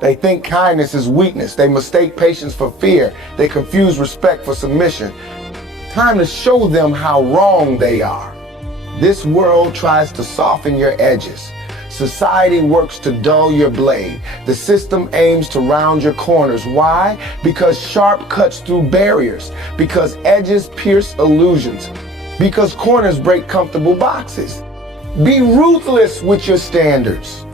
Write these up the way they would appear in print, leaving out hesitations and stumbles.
They think kindness is weakness. They mistake patience for fear. They confuse respect for submission. Time to show them how wrong they are. This world tries to soften your edges. Society works to dull your blade. The system aims to round your corners. Why? Because sharp cuts through barriers. Because edges pierce illusions. Because corners break comfortable boxes. Be ruthless with your standards.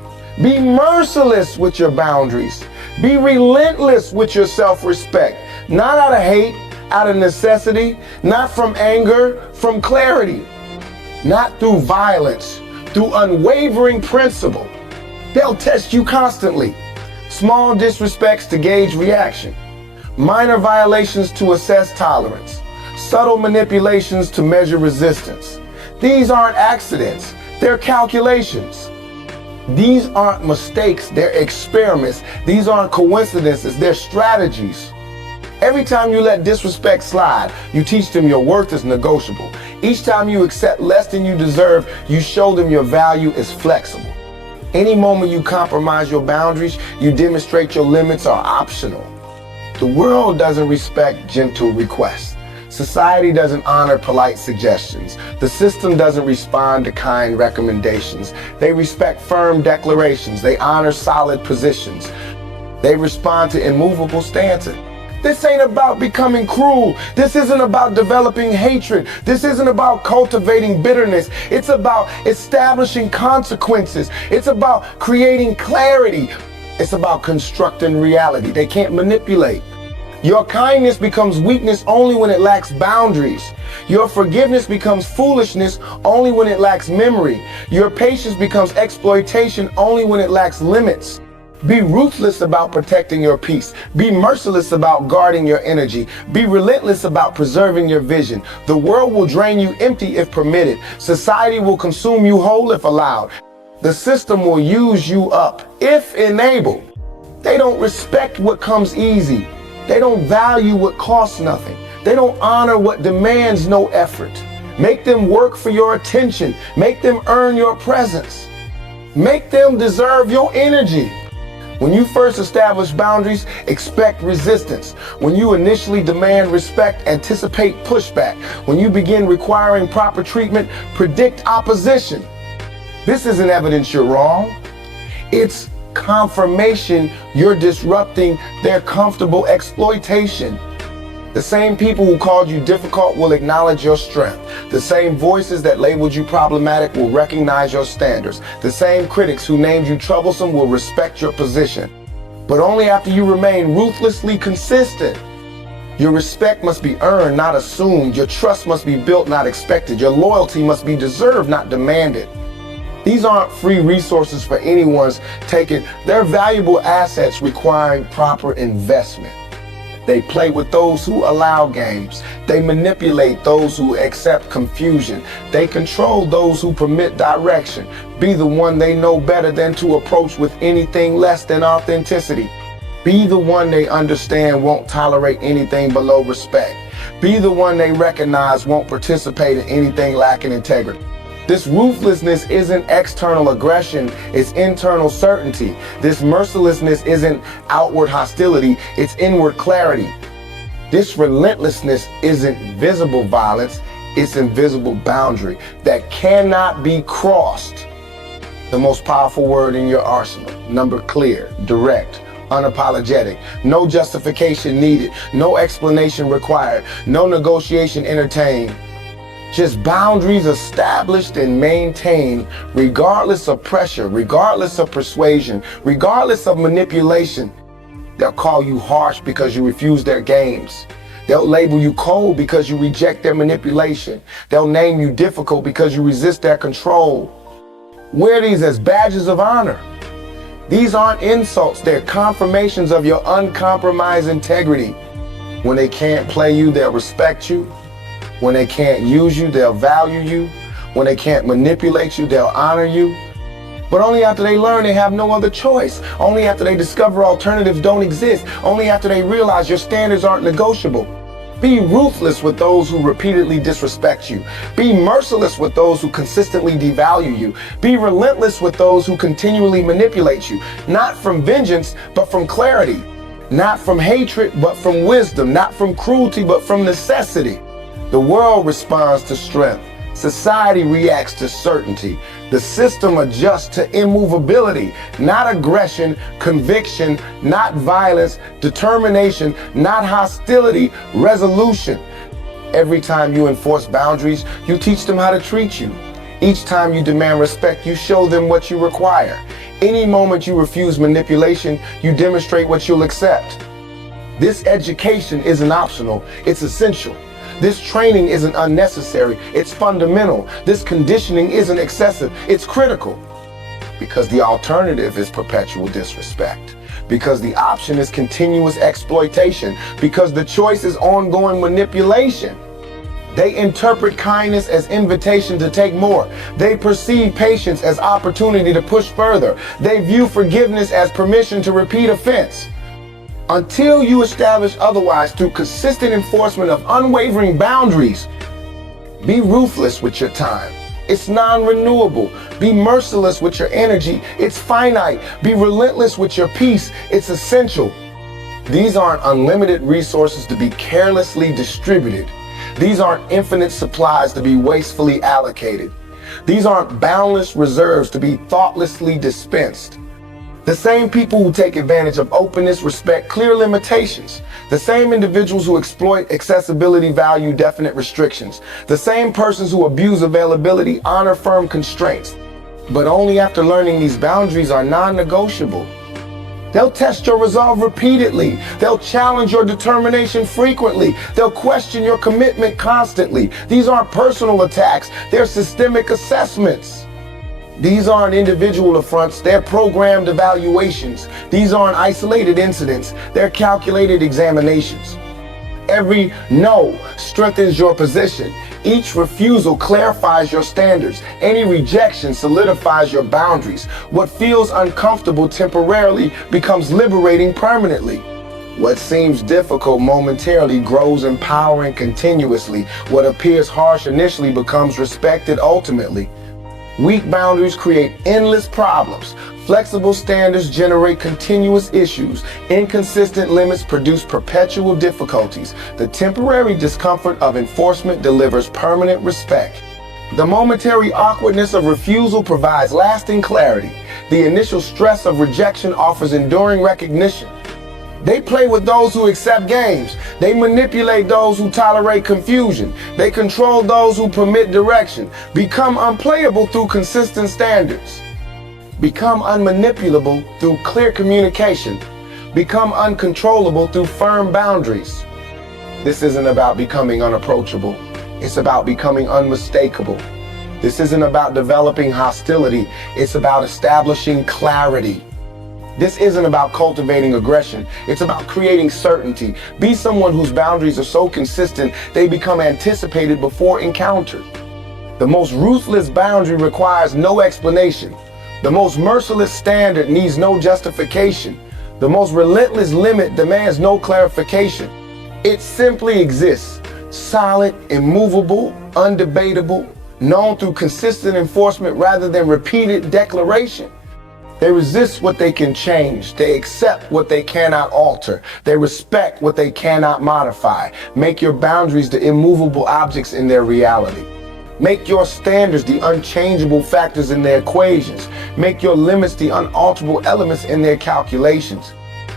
Be merciless with your boundaries. Be relentless with your self-respect. Not out of hate, out of necessity, not from anger, from clarity. Not through violence, through unwavering principle. They'll test you constantly. Small disrespects to gauge reaction. Minor violations to assess tolerance. Subtle manipulations to measure resistance. These aren't accidents, they're calculations. These aren't mistakes, they're experiments. These aren't coincidences, they're strategies. Every time you let disrespect slide, you teach them your worth is negotiable. Each time you accept less than you deserve, you show them your value is flexible. Any moment you compromise your boundaries, you demonstrate your limits are optional. The world doesn't respect gentle requests. Society doesn't honor polite suggestions. The system doesn't respond to kind recommendations. They respect firm declarations. They honor solid positions. They respond to immovable stances. This ain't about becoming cruel. This isn't about developing hatred. This isn't about cultivating bitterness. It's about establishing consequences. It's about creating clarity. It's about constructing reality. They can't manipulate. Your kindness becomes weakness only when it lacks boundaries. Your forgiveness becomes foolishness only when it lacks memory. Your patience becomes exploitation only when it lacks limits. Be ruthless about protecting your peace. Be merciless about guarding your energy. Be relentless about preserving your vision. The world will drain you empty if permitted. Society will consume you whole if allowed. The system will use you up if enabled. They don't respect what comes easy. They don't value what costs nothing. They don't honor what demands no effort. Make them work for your attention. Make them earn your presence. Make them deserve your energy. When you first establish boundaries, expect resistance. When you initially demand respect, anticipate pushback. When you begin requiring proper treatment, predict opposition. This isn't evidence you're wrong. It's confirmation you're disrupting their comfortable exploitation. The same people who called you difficult will acknowledge your strength. The same voices that labeled you problematic will recognize your standards. The same critics who named you troublesome will respect your position. But only after you remain ruthlessly consistent. Your respect must be earned, not assumed. Your trust must be built, not expected. Your loyalty must be deserved, not demanded. These aren't free resources for anyone's taking. They're valuable assets requiring proper investment. They play with those who allow games. They manipulate those who accept confusion. They control those who permit direction. Be the one they know better than to approach with anything less than authenticity. Be the one they understand won't tolerate anything below respect. Be the one they recognize won't participate in anything lacking integrity. This ruthlessness isn't external aggression, it's internal certainty. This mercilessness isn't outward hostility, it's inward clarity. This relentlessness isn't visible violence, it's invisible boundary that cannot be crossed. The most powerful word in your arsenal. Number clear, direct, unapologetic, no justification needed, no explanation required, no negotiation entertained. Just boundaries established and maintained regardless of pressure, regardless of persuasion, regardless of manipulation. They'll call you harsh because you refuse their games. They'll label you cold because you reject their manipulation. They'll name you difficult because you resist their control. Wear these as badges of honor. These aren't insults, they're confirmations of your uncompromised integrity. When they can't play you, they'll respect you. When they can't use you, they'll value you. When they can't manipulate you, they'll honor you. But only after they learn they have no other choice. Only after they discover alternatives don't exist. Only after they realize your standards aren't negotiable. Be ruthless with those who repeatedly disrespect you. Be merciless with those who consistently devalue you. Be relentless with those who continually manipulate you, not from vengeance, but from clarity. Not from hatred, but from wisdom. Not from cruelty, but from necessity. The world responds to strength. Society reacts to certainty. The system adjusts to immovability, not aggression, conviction, not violence, determination, not hostility, resolution. Every time you enforce boundaries, you teach them how to treat you. Each time you demand respect, you show them what you require. Any moment you refuse manipulation, you demonstrate what you'll accept. This education isn't optional, it's essential. This training isn't unnecessary, it's fundamental. This conditioning isn't excessive, it's critical. Because the alternative is perpetual disrespect. Because the option is continuous exploitation. Because the choice is ongoing manipulation. They interpret kindness as invitation to take more. They perceive patience as opportunity to push further. They view forgiveness as permission to repeat offense. Until you establish otherwise through consistent enforcement of unwavering boundaries, be ruthless with your time. It's non-renewable. Be merciless with your energy. It's finite. Be relentless with your peace. It's essential. These aren't unlimited resources to be carelessly distributed. These aren't infinite supplies to be wastefully allocated. These aren't boundless reserves to be thoughtlessly dispensed. The same people who take advantage of openness respect clear limitations. The same individuals who exploit accessibility value definite restrictions. The same persons who abuse availability honor firm constraints. But only after learning these boundaries are non-negotiable. They'll test your resolve repeatedly. They'll challenge your determination frequently. They'll question your commitment constantly. These aren't personal attacks, they're systemic assessments. These aren't individual affronts, they're programmed evaluations. These aren't isolated incidents, they're calculated examinations. Every no strengthens your position. Each refusal clarifies your standards. Any rejection solidifies your boundaries. What feels uncomfortable temporarily becomes liberating permanently. What seems difficult momentarily grows empowering continuously. What appears harsh initially becomes respected ultimately. Weak boundaries create endless problems. Flexible standards generate continuous issues. Inconsistent limits produce perpetual difficulties. The temporary discomfort of enforcement delivers permanent respect. The momentary awkwardness of refusal provides lasting clarity. The initial stress of rejection offers enduring recognition. They play with those who accept games. They manipulate those who tolerate confusion. They control those who permit direction. Become unplayable through consistent standards. Become unmanipulable through clear communication. Become uncontrollable through firm boundaries. This isn't about becoming unapproachable. It's about becoming unmistakable. This isn't about developing hostility. It's about establishing clarity. This isn't about cultivating aggression. It's about creating certainty. Be someone whose boundaries are so consistent they become anticipated before encountered. The most ruthless boundary requires no explanation. The most merciless standard needs no justification. The most relentless limit demands no clarification. It simply exists, solid, immovable, undebatable, known through consistent enforcement rather than repeated declaration. They resist what they can change. They accept what they cannot alter. They respect what they cannot modify. Make your boundaries the immovable objects in their reality. Make your standards the unchangeable factors in their equations. Make your limits the unalterable elements in their calculations.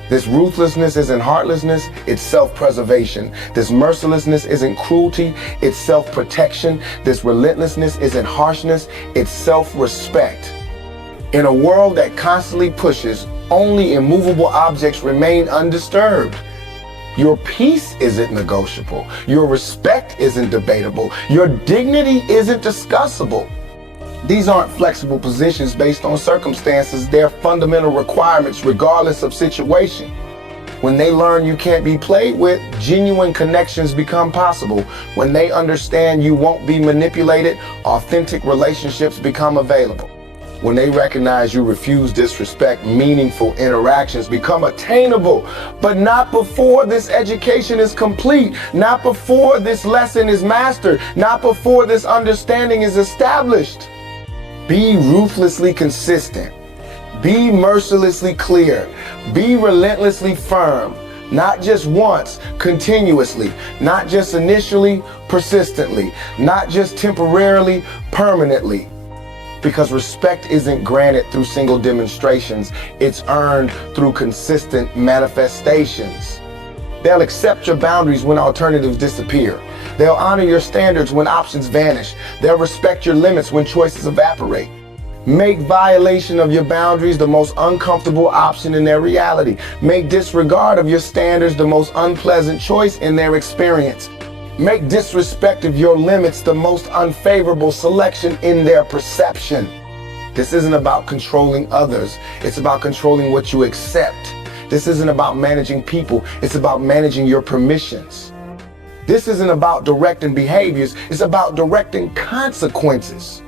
This ruthlessness isn't heartlessness, it's self-preservation. This mercilessness isn't cruelty, it's self-protection. This relentlessness isn't harshness, it's self-respect. In a world that constantly pushes, only immovable objects remain undisturbed. Your peace isn't negotiable. Your respect isn't debatable. Your dignity isn't discussable. These aren't flexible positions based on circumstances. They're fundamental requirements regardless of situation. When they learn you can't be played with, genuine connections become possible. When they understand you won't be manipulated, authentic relationships become available. When they recognize you refuse disrespect, meaningful interactions become attainable, but not before this education is complete, not before this lesson is mastered, not before this understanding is established. Be ruthlessly consistent. Be mercilessly clear. Be relentlessly firm. Not just once, continuously. Not just initially, persistently. Not just temporarily, permanently. Because respect isn't granted through single demonstrations. It's earned through consistent manifestations. They'll accept your boundaries when alternatives disappear. They'll honor your standards when options vanish. They'll respect your limits when choices evaporate. Make violation of your boundaries the most uncomfortable option in their reality. Make disregard of your standards the most unpleasant choice in their experience. Make disrespect of your limits the most unfavorable selection in their perception. This isn't about controlling others. It's about controlling what you accept. This isn't about managing people. It's about managing your permissions. This isn't about directing behaviors. It's about directing consequences.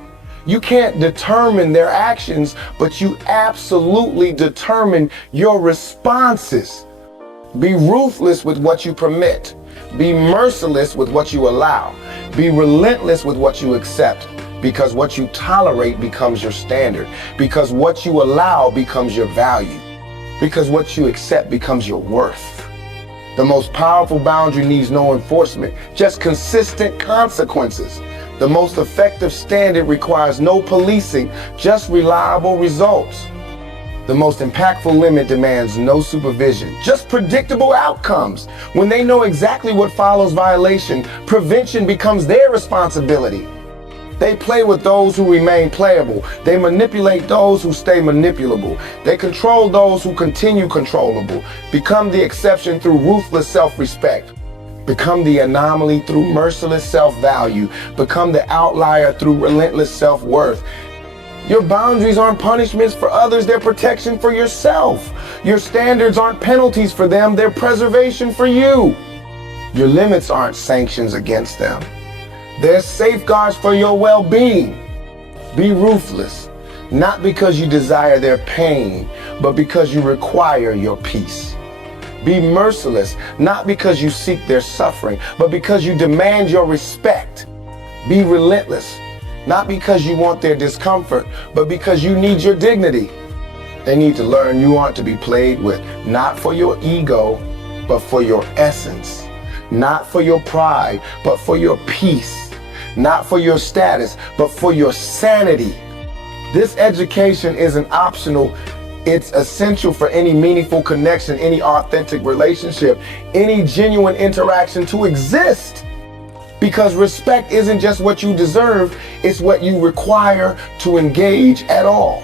You can't determine their actions, but you absolutely determine your responses. Be ruthless with what you permit. Be merciless with what you allow. Be relentless with what you accept, because what you tolerate becomes your standard, because what you allow becomes your value, because what you accept becomes your worth. The most powerful boundary needs no enforcement, just consistent consequences. The most effective standard requires no policing, just reliable results. The most impactful limit demands no supervision, just predictable outcomes. When they know exactly what follows violation, prevention becomes their responsibility. They play with those who remain playable. They manipulate those who stay manipulable. They control those who continue controllable. Become the exception through ruthless self-respect. Become the anomaly through merciless self-value. Become the outlier through relentless self-worth. Your boundaries aren't punishments for others, they're protection for yourself. Your standards aren't penalties for them, they're preservation for you. Your limits aren't sanctions against them. They're safeguards for your well-being. Be ruthless, not because you desire their pain, but because you require your peace. Be merciless, not because you seek their suffering, but because you demand your respect. Be relentless, not because you want their discomfort, but because you need your dignity. They need to learn you aren't to be played with, not for your ego, but for your essence. Not for your pride, but for your peace. Not for your status, but for your sanity. This education isn't optional. It's essential for any meaningful connection, any authentic relationship, any genuine interaction to exist. Because respect isn't just what you deserve, it's what you require to engage at all.